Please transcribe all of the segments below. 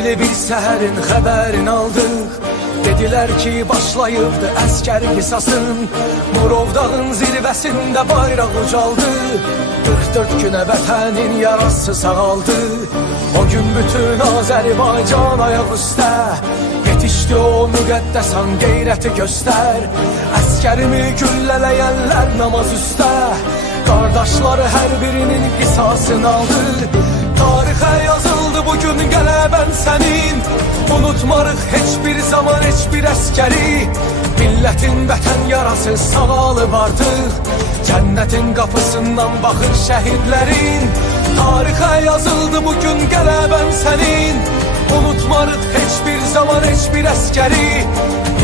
Ətirli bir səhərin xəbərini aldıq. Dedilər ki, başlayıbdı əskər qisasın. Murovdağın zirvəsində bayraq ucaldı. 44 günə vətənin yarası sağaldı. O gün bütün Azərbaycan ayaq üstə. Yetişdi o müqəddəsan qeyrəti göstər. Əskərimi güllələyənlər namaz üstə. Qardaşları hər birinin qisasını aldı. Tarixə yazıldı bugün qələbən sənin. Unutmarıq heç bir zaman heç bir əskəri. Millətin vətən yarası sağalıb artıq. Cənnətin qapısından baxır şəhidlərin. Tarixə yazıldı bugün qələbən sənin. Unutmarıq heç bir zaman heç bir əskəri.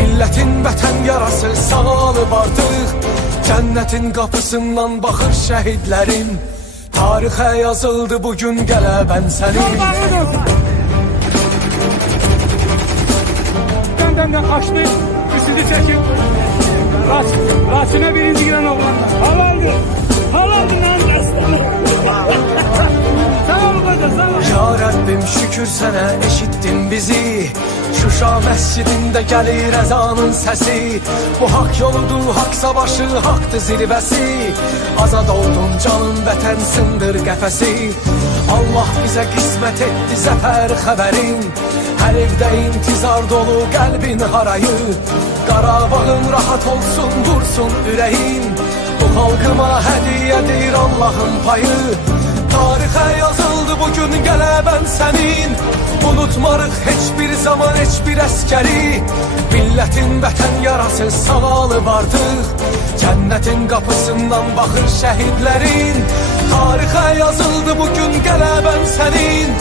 Millətin vətən yarası sağalıb artıq. Cənnətin qapısından baxır şəhidlərin. Tarixə yazıldı bugün qələbən sənin. Bəndən açdı, üstüdü çəkib. Raçına birinci giren oğlanlar. Halaldır, halaldır lan dəstəli. Sağ ol qoca, sağ ol. Ya Rəbbim şükür sənə eşitdin bizi. Şuşa məscidində gəlir əzanın səsi. Bu haqq yoludur, haqq savaşı, haqqdır zirvəsi. Azad oldun canın vətən sındır qəfəsi. Allah bizə qismət etdi zəfər xəbərin. Hər evdə intizar dolu qəlbin harayı. Qarabağın rahat olsun, dursun ürəyin. Bu xalqıma hədiyyədir Allahın payı. Tarixə yazıldı bugün qələbən sənin. Unutmarıq heç bir zaman heç bir əskəri. Millətin vətən yarası sağalıb artıq. Cənnətin qapısından baxır şəhidlərin. Tarixə yazıldı bugün qələbən sənin.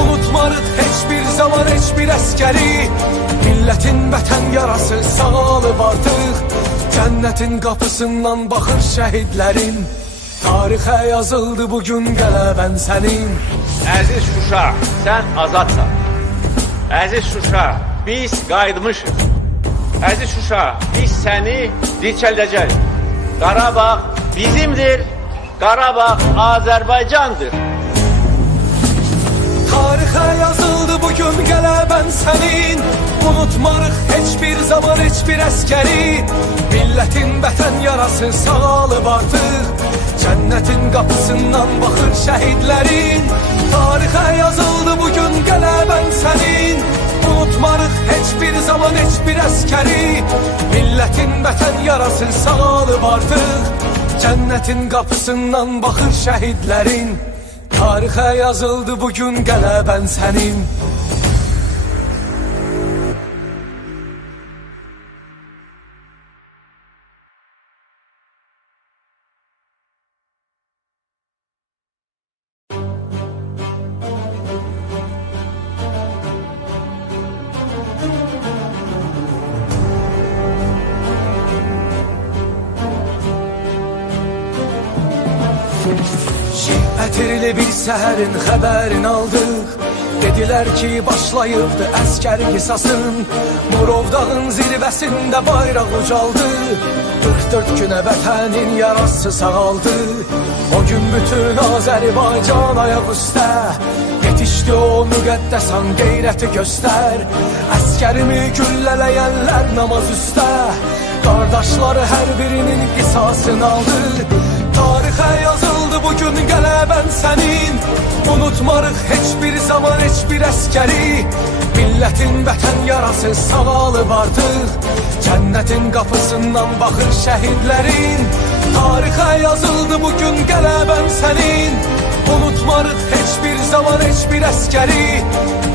Unutmarıq heç bir zaman heç bir əskəri. Millətin vətən yarası sağalıb artıq. Cənnətin qapısından baxır şəhidlərin. Tarixə yazıldı bugün qələbən sənin. Əziz Şuşa, sən azadsan. Əziz Şuşa, biz qayıtmışıq. Əziz Şuşa, biz səni dirçəldəcəyik. Qarabağ bizimdir, Qarabağ Azərbaycandır. Tarixə yazıldı bugün qələbən sənin. Unutmarıq heç bir zaman heç bir əskəri. Millətin vətən yarası sağalıb artıq. Cənnətin qapısından baxır şəhidlərin. Tarixə yazıldı bugün qələbən sənin. Unutmarıq heç bir zaman heç bir əskəri. Millətin vətən yarası sağalıb artıq. Cənnətin qapısından baxır şəhidlərin. Tarixə yazıldı bugün qələbən sənin. Ətirli bir səhərin xəbərini aldıq. Dedilər ki, başlayıbdı əskər qisasın. Murovdağın zirvəsində bayraq ucaldı. 44 günə vətənin yarası sağaldı. O gün bütün Azərbaycan ayaq üstə. Yetişdi o müqəddəsan qeyrəti göstər. Əskərimi güllələyənlər namaz üstə. Qardaşları hər birinin qisasını aldı. Tarixə yazıldı bugün qələbən sənin. Unutmarıq heç bir zaman heç bir əskəri. Millətin vətən yarası sağalıb artıq. Cənnətin qapısından baxır şəhidlərin. Tarixə yazıldı bugün qələbən sənin. Unutmarıq heç bir zaman heç bir əskəri.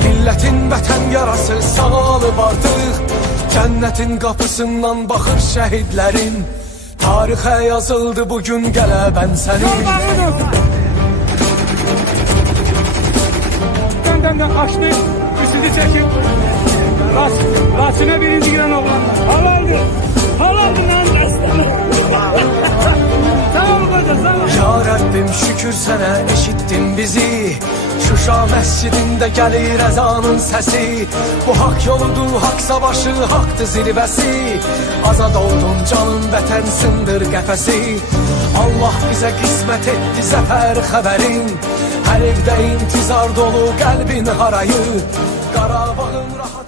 Millətin vətən yarası sağalıb artıq. Cənnətin qapısından baxır şəhidlərin. Tarixə yazıldı bugün qələbən sənin. Bəndən açdı, üstüdü çəkib. Raçına birinci giren oğlanlar. Halaldır, halaldır lan dəstəli. Sağ ol qoca, sağ ol. Ya Rəbbim şükür sənə eşitdin bizi. Şuşa məscidində gəlir əzanın səsi. Bu haqq yoludur, haqq savaşı, haqqdır zirvəsi. Azad oldun canın vətən sındır qəfəsi. Allah bizə qismət etdi zəfər xəbərin. Hər evdə intizar dolu qəlbin harayı. Qarabağın rahat